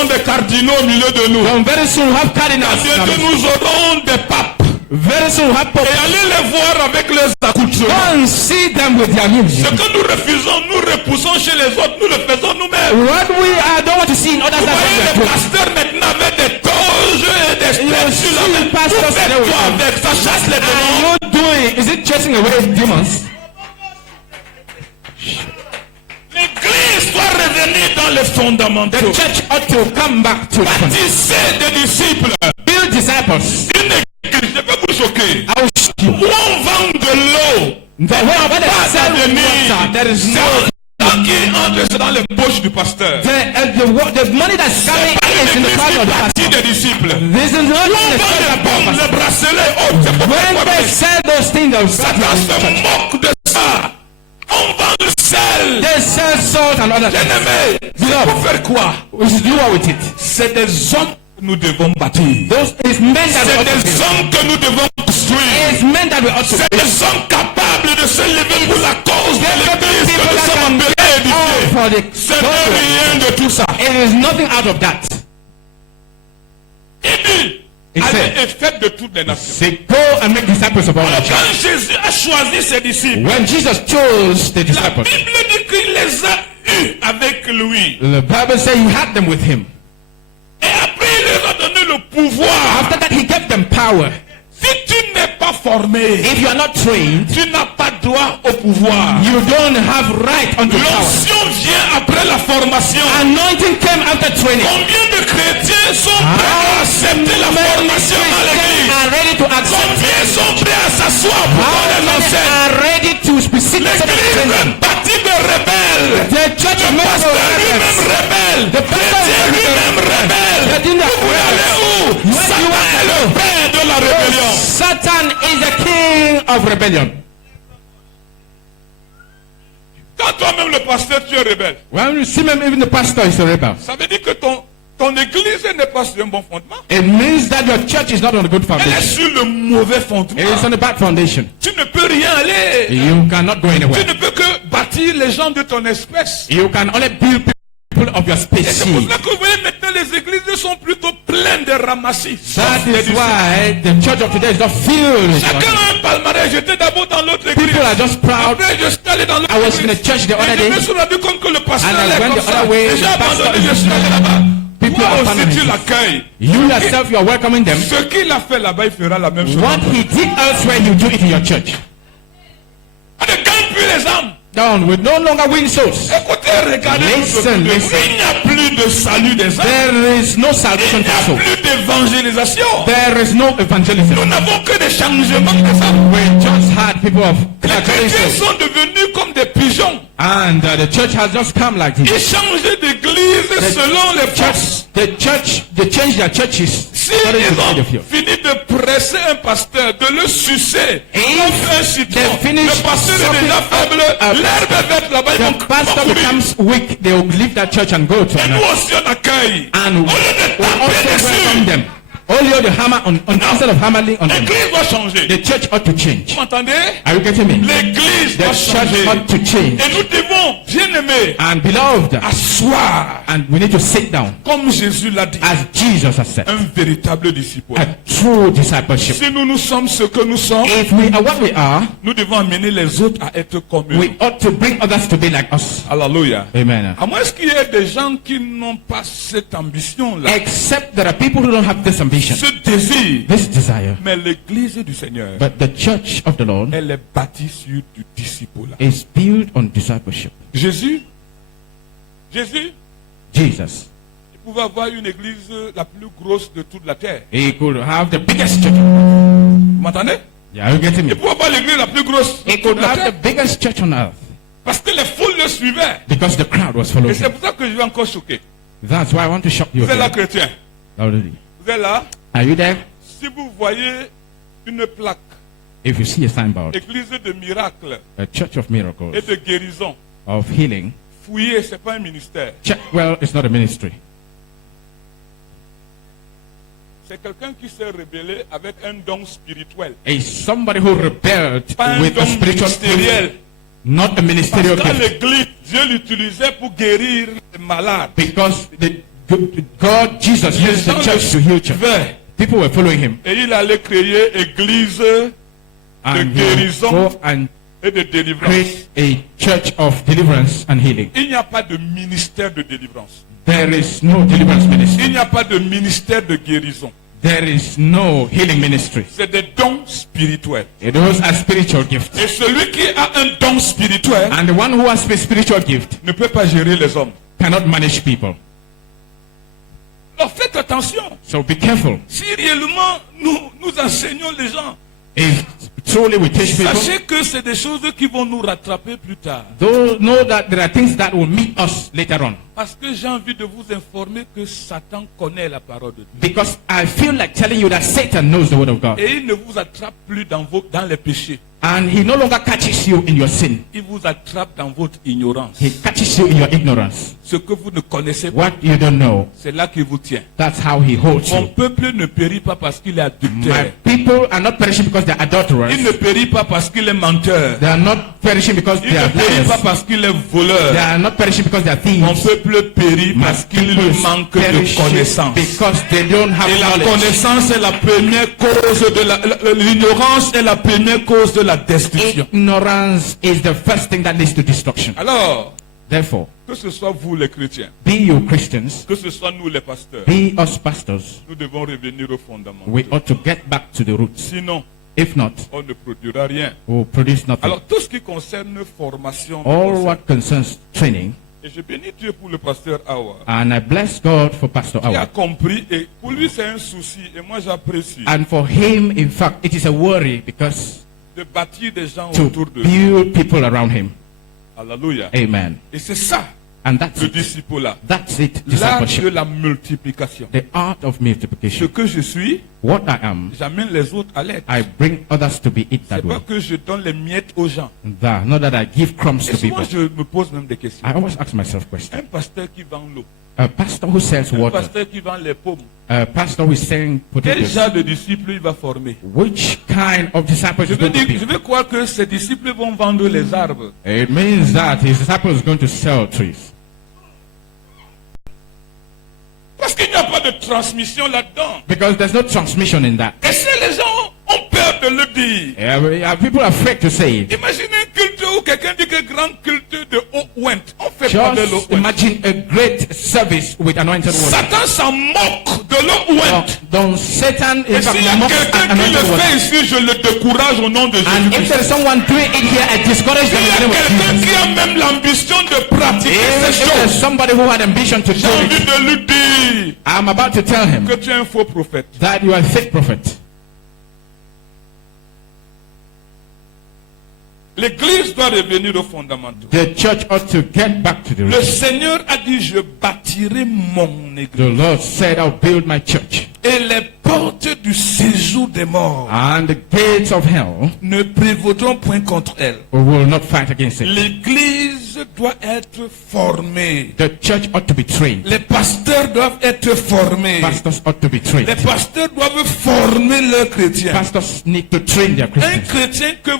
aurons des cardinaux au milieu de nous. Very soon we'll have cardinals. Bientôt nous aurons des papes. Very soon we'll have Et popes. allez les voir avec leurs accoutrements. Go and see them with their Ce music. que nous refusons, nous repoussons chez les autres, nous le faisons nous-mêmes. What we don't want to see in others, Vous that's voyez what les we are pasteurs maintenant avec des toges et des statues là. see Vous pastors faites there with quoi them. avec ça? Chasse les démons. doing. Are you doing? Is it chasing away demons? L'église doit revenir dans les fondamentaux. The church ought to come back to Baptiser des disciples. build disciples. Une église, je peux vous choquer. I will show you. Où on vend de l'eau. When they sell water, there is no. Tant qui entre dans les poches du pasteur. The money that's coming is in the pocket of the pastor. Partie des disciples. This is not On in the vend church les of bombes, the les bracelets. Oh, c'est pas When they sell those things, they'll start Satan in the se church. moque de ça. On vend le sel. They sell salt and other things. Bien-aimé, c'est pour faire quoi? We should do what with it. C'est des hommes que nous devons bâtir. Those is men that we C'est ought to des build. hommes que nous devons construire. It's men that we ought to C'est build. des hommes capables de se lever pour la cause de l'église que People nous that sommes can appelés à get all édifier. for the Ce n'est rien de tout ça. It is nothing out of that. Il dit, Il allez fait. et faites de toutes les nations. Say, go and make disciples of all Alors nations. quand Jésus a choisi ses disciples, When Jesus chose the la disciples, Bible dit qu'il les a eus avec lui. the Bible says he had them with him. Et après il leur a donné le pouvoir. After that, he gave them power. Si tu n'es pas formé, If you are not trained, tu n'as pas droit au pouvoir. you don't have right unto power. L'onction vient après la formation. Anointing came after training. Combien de chrétiens sont prêts à accepter la formation dans l'église? Are ready to accept. Combien sont prêts à s'asseoir pour How les many enseigne? are ready to receive the L'église training? est bâtie de rebelles. The church of Le men pasteur lui-même rebels. rebelle. The pastor Chrétien is lui-même rebelle. The dinner Vous voulez aller où? Where Satan do you want est to le go? père de la rébellion. Satan is the king of rebellion. Quand toi-même le pasteur tu es rebelle, When you see him, even the pastor is a rebel. ça veut dire que ton église n'est pas sur un bon fondement. It means that your church is not on a good Elle est foundation. sur le mauvais fondement. It is on a bad foundation. Tu ne peux rien aller. You cannot go Tu anywhere. ne peux que bâtir les gens de ton espèce. You can only build people of your Et c'est pour species. ça que vous voyez maintenant les églises sont plutôt pleines de ramassis. That is why the church of today is not filled with Chacun a un palmarès. J'étais d'abord dans l'autre église. people are just proud. Après, je suis allé dans l'autre I was in église. a church the other Et je day, me suis rendu compte que le pasteur and I est went comme the ça. other way, Et j'ai the pastor abandonné, je is- suis allé là-bas. People Toi are aussi, tu families. l'accueilles. You yourself, you are welcoming them. Ce qu'il a fait là-bas, il fera la même chose. What he did elsewhere, you do it in your church. On ne gagne plus les âmes. Down, we no longer win souls. Écoutez, regardez tout ce Listen, que vous listen. Il n'y a plus de salut des âmes. There is no Il salvation n'y for a souls. plus d'évangélisation. There is no evangelism. Nous n'avons que des changements des âmes. We just had people of Les chrétiens souls. sont devenus comme des pigeons. And the church has just come like this. Ils changent d'église selon les forces. The church, they change their churches. Si according to ils the need ont of you. fini de presser un pasteur, de le sucer, If comme un citron, they finish le pasteur est sucking déjà up faible, l'herbe est verte là-bas, ils vont The pastor courir. becomes weak, they will leave that church and go to Et nous another. aussi on accueille. And Au we lieu de will taper also welcome dessus, them. Only the hammer on instead of hammering on them. l'église doit changer. The church ought to change. Vous m'entendez? Are you getting me? L'église The doit church changer. ought to change. Et nous devons, bien aimés, And beloved, asseoir, and we need to sit down, comme Jésus l'a dit, as Jesus has said, un véritable disciple. a true discipleship. Si nous sommes ce que nous sommes, If we are what we are, nous devons amener les autres à être comme eux. we ought to bring others to be like us. Alléluia. Amen. À moins qu'il y ait des gens qui n'ont pas cette ambition-là, Except there are people who don't have this ambition, ce désir. this desire. Mais l'église du Seigneur, But the church of the Lord elle est bâtie sur du disciple. is built on discipleship. Jésus, Jesus, il pouvait avoir une église la plus grosse de toute la terre. he could have the biggest church. Vous m'entendez? Yeah, are you getting me? Il pouvait avoir l'église la plus grosse de He toute could la have the terre. biggest church on earth Parce que les foules le suivaient. because the crowd was Et following c'est him. pour ça que je vais encore choquer. That's why I want to shock you Vous êtes là, again. chrétien. Already. Vous êtes là. Are you there? Si vous voyez une plaque, If you see a signboard, église de miracles a church of miracles, et de guérison, of healing, fouillez, c'est pas un ministère. check, well, it's not a ministry. C'est quelqu'un qui s'est rebellé avec un don spirituel. It's somebody who rebelled Pas un with a don spiritual ministériel. gift, not a ministerial Parce qu'à gift. l'église, Dieu l'utilisait pour guérir les malades. Because God, Jesus Les used the gens church to heal church. suivaient. People were following him. Et il allait créer église de And he would guérison go and et de délivrance. create a church of deliverance and healing. Il n'y a pas de ministère de délivrance. There is no deliverance ministry. Il n'y a pas de ministère de guérison. There is no healing ministry. C'est des dons spirituels. Those are spiritual gifts. Et celui qui a un don spirituel And the one who has a spiritual gift ne peut pas gérer les hommes. cannot manage people. Alors faites attention. So be careful. Si réellement nous enseignons les gens, If truly we teach people, sachez que c'est des choses qui vont nous rattraper plus tard. those know that there are things that will meet us later on. Parce que j'ai envie de vous informer que Satan connaît la parole de Dieu. Because I feel like telling you that Satan knows the word of God. Et il ne vous attrape plus dans les péchés. And he no longer catches you in your sin. Il vous attrape dans votre ignorance. He catches you in your ignorance. Ce que vous ne connaissez pas, What you don't know, c'est là qu'il vous tient. that's how he holds Mon you. peuple ne périt pas parce qu'il est My adultère. people are not perishing because they're adulterers. Il ne périt pas parce qu'il est menteur. They are not perishing because Il they ne are périt pas liars. parce qu'il est They voleur. are not perishing because they are Mon thieves. peuple périt My parce qu'il people lui is manque de perishing connaissance. because they don't have Et la knowledge. connaissance est la première cause de l'ignorance est la première cause de la destruction. Ignorance is the first thing that leads to destruction. Alors, Therefore, que ce soit vous les chrétiens, be you Christians, que ce soit nous les pasteurs, be us pastors, nous devons revenir au fondament. we ought to get back to the roots. Sinon, If not, on ne produira rien. we will produce nothing. Alors, tout ce qui concerne formation, All what concerns training, et je bénis Dieu pour le pasteur Awa, and I bless God for Pastor qui a Awa. compris, et pour lui c'est un souci, et moi j'apprécie, And for him, in fact, it is a worry because de bâtir des gens to autour de lui. build people around him. Alléluia. Amen. Et c'est ça, And that's le it. disciple-là. That's it, L'art de discipleship. la multiplication. The art of Ce multiplication. que je suis, What I am, j'amène les autres à l'être. I bring others to be it C'est that way. pas que je donne les miettes aux gens. Not that I give crumbs Et to souvent, people. je me pose même des questions. I always ask myself questions. Un pasteur qui vend l'eau, A pastor who sells un water, pasteur qui vend les pommes, a pastor who is selling quel potatoes, genre de disciples il va former? which kind of disciple Je is veux going to dire, je be? veux croire que ces disciples vont vendre les arbres. It means that his disciple is going to sell trees. Parce qu'il n'y a pas de transmission là-dedans. Because there's no transmission in that. Et si les gens ont peur de le dire, People are afraid to say it. imaginez un culte où quelqu'un dit que grand culte de Owent. On fait pas de l'eau Just imagine a great service with anointed water. Satan s'en moque de l'eau Owent. Don't Satan Et in fact s'il y a mocks quelqu'un qui anointed le water. fait ici, je le décourage au nom de And if Jésus. there is someone doing it here, I discourage them S'il y in a the name of quelqu'un Jesus. qui a même l'ambition de pratiquer If ces there's choses, somebody who had ambition to do j'ai envie it, de lui dire I'm about to tell him que tu es un faux prophète. that you are a fake prophet. L'église doit revenir aux fondamentaux. The church ought to get back to the Le roots. Seigneur a dit, je bâtirai mon The église. Lord said, I'll build my church, Et les portes du séjour des morts and the gates of hell ne prévaudront point contre elle. will not fight against it. L'église doit être formée. The church ought to be trained. Les pasteurs doivent être formés. Pastors ought to be trained. Les pasteurs doivent former leurs chrétiens. Pastors need to train their Un Christians. chrétien que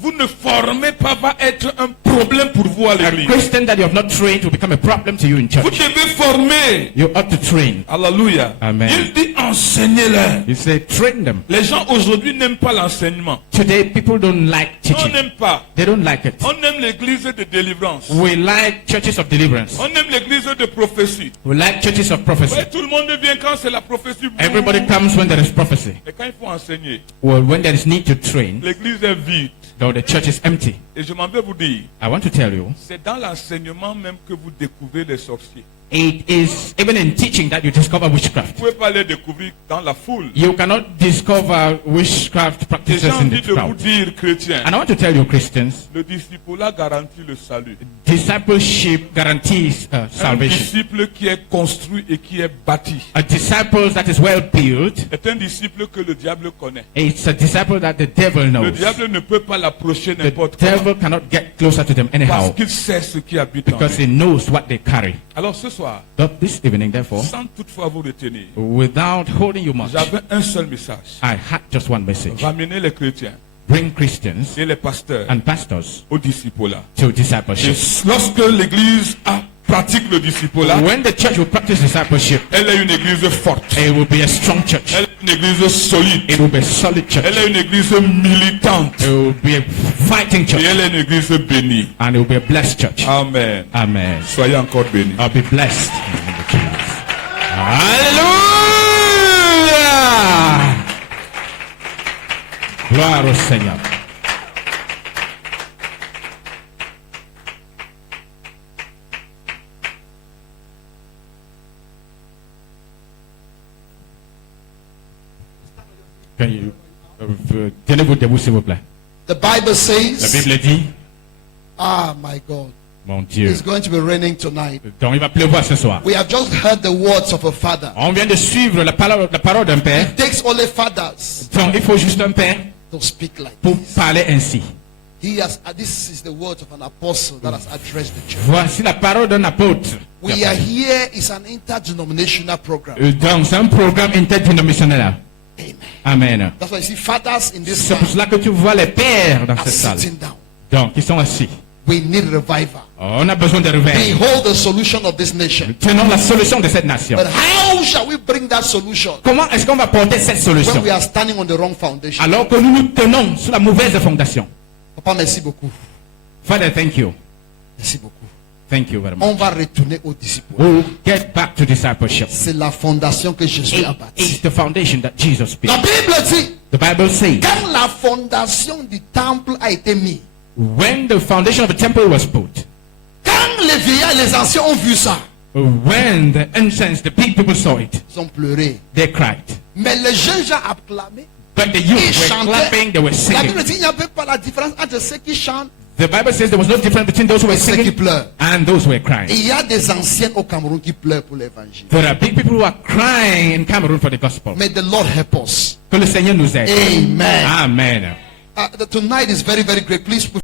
vous ne formez pas va être un problème pour vous à A l'église. Christian that you have not trained will become a problem to you in Vous church. devez former. You ought to train. Alléluia. Amen. Il dit enseignez-les. You say, train them. Les gens aujourd'hui n'aiment pas l'enseignement. Today, people don't like On teaching. n'aime pas. They don't like it. On aime l'église de délivrance. We like churches of deliverance. On aime l'église de prophétie. We like churches of prophecy. Ouais, tout le monde vient quand c'est la prophétie. Everybody comes when there is prophecy. Et quand il faut enseigner, Well, when there is need to train, l'église est vide. though the church is empty. Et je m'en vais vous dire, I want to tell you, c'est dans l'enseignement même que vous découvrez les sorciers. it is even in teaching that you discover witchcraft. Vous ne pouvez pas les découvrir dans la foule. You cannot discover witchcraft Et practices j'ai in envie the de vous crowd. dire, chrétiens, And I want to tell you, Christians, le disciple-là garantit le salut. discipleship guarantees Un salvation. disciple qui est construit et qui est bâti A disciple that is well built, est un disciple que le diable connaît. it's a disciple that the devil Le knows. diable ne peut pas l'approcher The n'importe comment devil cannot get closer to them parce anyhow qu'il sait ce qui habite en because lui. he knows what they carry. Alors ce soir, But this evening, therefore, sans toutefois vous retenir, without holding you much, j'avais un seul message. I had just one message. Ramener les chrétiens Bring Christians et les pasteurs and pastors aux disciples là. to Et discipleship. lorsque l'église a pratique le disciple-là, When the church will practice discipleship, elle est une église forte. it will be a strong church. Elle est une église solide. It will be a solid church. Elle est une église militante. It will be a fighting Et church. elle est une église bénie. And it will be a blessed church. Amen. Amen. Soyez encore bénis. I'll be blessed. In the name of Jesus. Hallelujah! Gloire au Seigneur. Tenez-vous debout, s'il vous plaît. The Bible La says, Bible dit, ah, my God, mon Dieu. it's going to be raining tonight. Donc il va pleuvoir ce soir. We have just heard the words of a father. On vient de suivre la parole d'un père. It takes only fathers Donc il faut juste un père to speak like pour this. parler ainsi. This is the words of an apostle that has addressed the church. Voici la parole d'un apôtre. We are here is an interdenominational program. Donc c'est un programme interdénominationnel. Amen. Amen. That's why you see fathers in this C'est pour town cela que tu vois les pères dans are cette salle. sitting down. Donc ils sont assis. We need revival. On a besoin de réveil. Behold the solution of this nation. Tenons la solution de cette nation. But how shall we bring that solution Comment est-ce qu'on va porter cette when solution we are standing on the wrong foundation? alors que nous nous tenons sur la mauvaise fondation? Papa, merci beaucoup. Father, thank you. Merci beaucoup. Thank you very much. On va retourner aux disciples. We'll get back to discipleship. C'est la fondation que Jésus a bâtie. It's the foundation that Jesus built. La Bible dit, The Bible says, quand la fondation du temple a été mise, when the foundation of the temple was put, quand les vieillards et les anciens ont vu ça, when the ancients, the people saw it, ils ont pleuré. they cried. Mais les jeunes gens acclamaient, But the ils youth were chantaient. clapping, they were La singing. Bible dit, il n'y avait pas la différence entre ceux qui chantent The Bible says there was no difference between those who were et ceux qui singing pleurent. and those who were Et crying. il y a des anciens au Cameroun qui pleurent pour l'évangile. There are big people who are crying in Cameroon for the gospel. May the Lord help us. Que le Seigneur nous aide. Amen. Amen. Tonight is very, very great. Please put